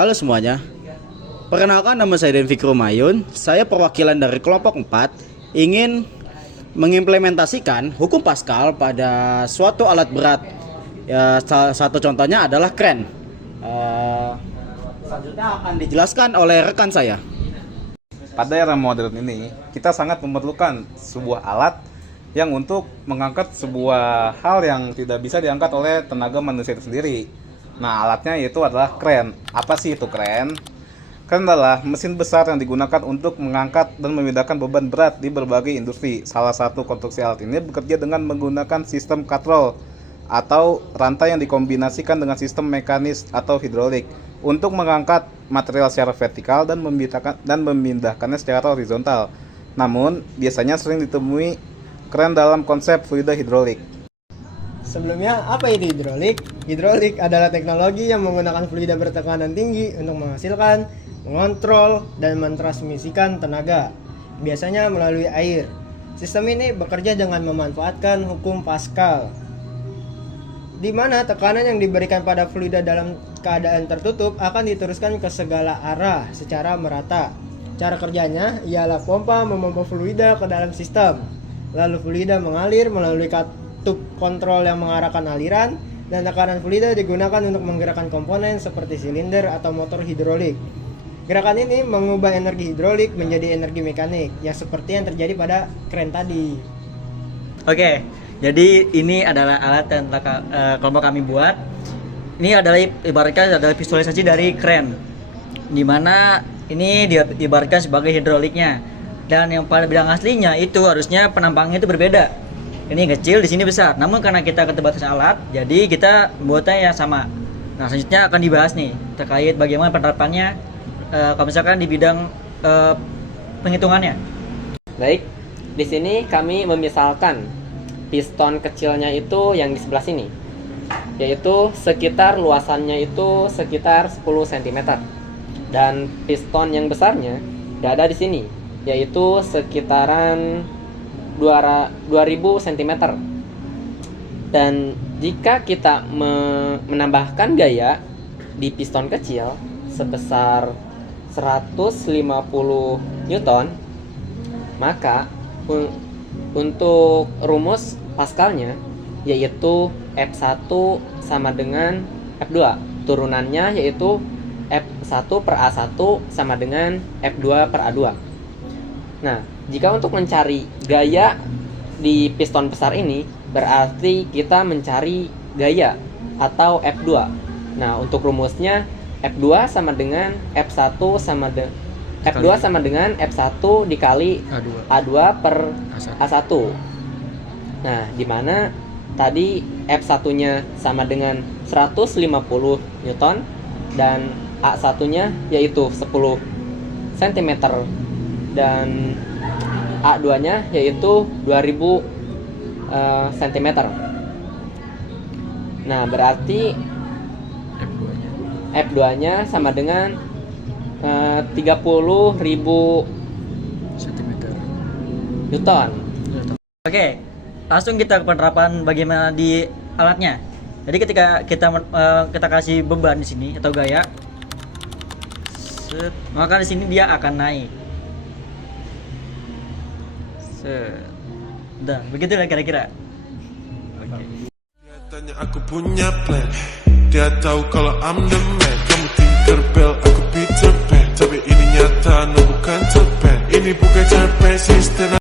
Halo semuanya, perkenalkan nama saya Den Fikru Mayun. Saya perwakilan dari kelompok 4 ingin mengimplementasikan hukum Pascal pada suatu alat berat. Ya, salah satu contohnya adalah kren. Selanjutnya akan dijelaskan oleh rekan saya. Pada era modern ini, kita sangat memerlukan sebuah alat yang untuk mengangkat sebuah hal yang tidak bisa diangkat oleh tenaga manusia itu sendiri. Nah, alatnya yaitu adalah kren. Apa sih itu kren? Kren adalah mesin besar yang digunakan untuk mengangkat dan memindahkan beban berat di berbagai industri. Salah satu konstruksi alat ini bekerja dengan menggunakan sistem katrol atau rantai yang dikombinasikan dengan sistem mekanis atau hidrolik untuk mengangkat material secara vertikal dan memindahkannya secara horizontal. Namun, biasanya sering ditemui kren dalam konsep fluida hidrolik. Sebelumnya, apa itu hidrolik? Hidrolik adalah teknologi yang menggunakan fluida bertekanan tinggi untuk menghasilkan, mengontrol, dan mentransmisikan tenaga, biasanya melalui air. Sistem ini bekerja dengan memanfaatkan hukum Pascal, di mana tekanan yang diberikan pada fluida dalam keadaan tertutup akan diteruskan ke segala arah secara merata. Cara kerjanya ialah pompa memompa fluida ke dalam sistem, lalu fluida mengalir melalui katup kontrol yang mengarahkan aliran, dan tekanan fluida digunakan untuk menggerakkan komponen seperti silinder atau motor hidrolik. Gerakan ini mengubah energi hidrolik menjadi energi mekanik, yang seperti yang terjadi pada kren tadi. Oke, jadi ini adalah alat yang kelompok kami buat. Ini adalah ibaratkan adalah visualisasi dari kren, dimana ini diibaratkan sebagai hidroliknya. Dan yang pada bidang aslinya itu harusnya penampangnya itu berbeda. Ini kecil, di sini besar. Namun karena kita keterbatasan alat, jadi kita membuatnya yang sama. Nah, selanjutnya akan dibahas nih terkait bagaimana penerapannya kalau misalkan di bidang penghitungannya. Baik, di sini kami memisalkan piston kecilnya itu yang di sebelah sini, yaitu sekitar luasannya itu sekitar 10 cm. Dan piston yang besarnya berada di sini, yaitu sekitaran 2000 cm. Dan jika kita menambahkan gaya di piston kecil sebesar 150 Newton, maka untuk rumus Pascalnya yaitu F1 sama dengan F2. Turunannya yaitu F1 per A1 sama dengan F2 per A2. Nah, jika untuk mencari gaya di piston besar ini, berarti kita mencari gaya atau F2. Nah, untuk rumusnya F2 sama dengan F1 F2 sama dengan F1 dikali A2 per A1. Nah, di mana tadi F1-nya sama dengan 150 Newton dan A1-nya yaitu 10 cm dan A2-nya yaitu 2000 cm. Nah, berarti F2-nya sama dengan 30.000 Newton. Oke, langsung kita ke penerapan bagaimana di alatnya. Jadi ketika kita kasih beban di sini atau gaya, maka di sini dia akan naik. Udah, begitulah kira-kira. Oke. Dia tanya aku punya plan. Dia tahu kalau I'm the man. Kamu Tinkerbell, aku Peter Pan. Tapi ini nyata, no bukan cerpen. Ini bukan cerpen, sister.